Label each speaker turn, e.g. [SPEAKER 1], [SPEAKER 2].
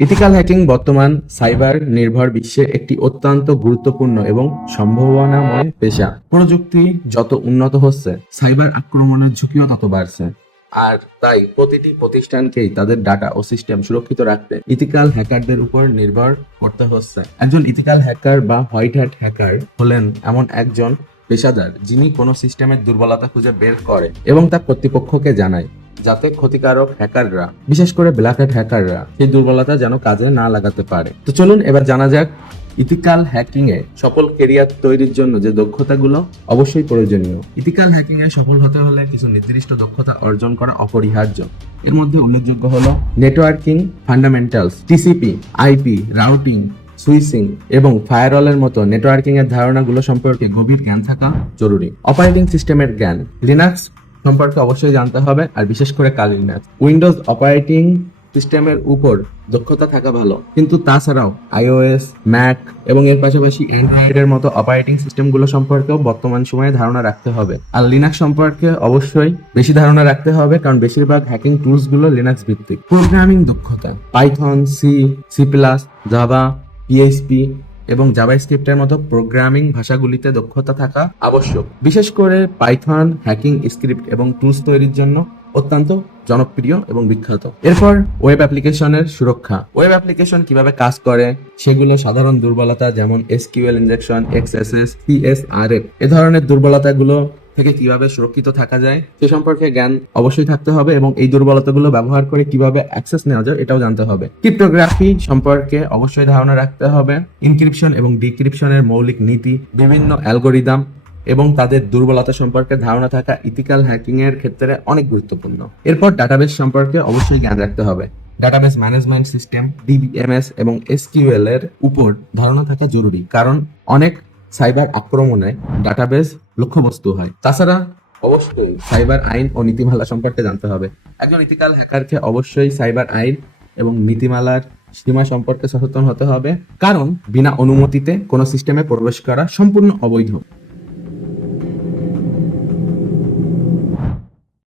[SPEAKER 1] Ethical hacking বর্তমান cyber নির্ভর বিশ্বে একটি অত্যন্ত গুরুত্বপূর্ণ এবং সম্ভাবনাময় পেশা। প্রযুক্তি যত উন্নত হচ্ছে সাইবার আক্রমণের ঝুঁকিও তত বাড়ছে। আর তাই প্রতিটি প্রতিষ্ঠানকেই তাদের ডাটা ও সিস্টেম সুরক্ষিত রাখতে ইথিক্যাল হ্যাকারদের উপর নির্ভর করতে হচ্ছে। একজন ইথিক্যাল হ্যাকার বা হোয়াইট হ্যাট হ্যাকার হলেন এমন একজন পেশাদার যিনি কোনো সিস্টেমের দুর্বলতা খুঁজে বের করে এবং তা কর্তৃপক্ষকে জানায়। যাতে ক্ষতিকারক হ্যাকাররা, বিশেষ করে ব্ল্যাক হ্যাট হ্যাকাররা, সেই দুর্বলতা যেন কাজে না লাগাতে পারে। তো চলুন এবার জানা যাক ইথিক্যাল হ্যাকিং এ সফল কেরিয়ার তৈরির জন্য যে দক্ষতাগুলো অবশ্যই প্রয়োজনীয়। ইথিক্যাল হ্যাকিং এ সফল হতে হলে কিছু নির্দিষ্ট দক্ষতা অর্জন করা অপরিহার্য। এর মধ্যে উল্লেখযোগ্য হলো networking fundamentals, TCP, IP, routing, switching এবং ফায়ারওয়ালের মতো নেটওয়ার্কিং এর ধারণাগুলো সম্পর্কে গভীর জ্ঞান থাকা জরুরি। অপারেটিং সিস্টেমের জ্ঞান, লিনাক্স সম্পর্কে অবশ্যই জানতে হবে, আর বিশেষ করে কালি লিনাক্স উইন্ডোজ অপারেটিং সিস্টেমের উপর দক্ষতা থাকা ভালো, কিন্তু তাছাড়াও আইওএস, ম্যাক এবং এর পাশাপাশি অ্যান্ড্রয়েড এর মতো অপারেটিং সিস্টেমগুলো সম্পর্কেও বর্তমান সময়ে ধারণা রাখতে হবে। আর লিনাক্স সম্পর্কে অবশ্যই বেশি ধারণা রাখতে হবে, কারণ বেশিরভাগ হ্যাকিং টুলসগুলো লিনাক্স ভিত্তিক। প্রোগ্রামিং দক্ষতা Python C C plus Java PHP এবং জাভাস্ক্রিপ্টের মতো প্রোগ্রামিং ভাষাগুলিতে দক্ষতা থাকা আবশ্যক। বিশেষ করে পাইথন, হ্যাকিং স্ক্রিপ্ট এবং টুলস তৈরির জন্য অত্যন্ত জনপ্রিয় এবং বিখ্যাত। এরপর ওয়েব অ্যাপ্লিকেশনের সুরক্ষা। ওয়েব অ্যাপ্লিকেশন কীভাবে কাজ করে? সেগুলো সাধারণ দুর্বলতা যেমন এসকিউএল ইনজেকশন এক্সএসএস পিএসআরএফ এ ধরনের দুর্বলতাগুলো থেকে কীভাবে সুরক্ষিত থাকা যায় সে সম্পর্কে জ্ঞান অবশ্যই থাকতে হবে এবং এই দুর্বলতাগুলো ব্যবহার করে কীভাবে অ্যাক্সেস নেওয়া যায় এটাও জানতে হবে। ক্রিপ্টোগ্রাফি সম্পর্কে অবশ্যই ধারণা রাখতে হবে। ইনক্রিপশন এবং ডিক্রিপশনের মৌলিক নীতি বিভিন্ন অ্যালগোরিদম এবং তাদের দুর্বলতা সম্পর্কে ধারণা থাকা ইথিক্যাল হ্যাকিং এর ক্ষেত্রে অনেক গুরুত্বপূর্ণ। এরপর ডাটাবেস সম্পর্কে অবশ্যই জ্ঞান রাখতে হবে। ডাটাবেস ম্যানেজমেন্ট সিস্টেম ডিবিএমএস এবং এসকিউএল এর উপর ধারণা থাকা জরুরি কারণ অনেক সাইবার আক্রমণে ডাটাবেস লক্ষ্যবস্তু হয়। তাছাড়া অবশ্যই সাইবার আইন ও নীতিমালা সম্পর্কে জানতে হবে। একজন ইথিক্যাল হ্যাকারকে অবশ্যই সাইবার আইন এবং নীতিমালার সীমা সম্পর্কে সচেতন হতে হবে। কারণ বিনা অনুমতিতে কোনো সিস্টেমে প্রবেশ করা সম্পূর্ণ অবৈধ।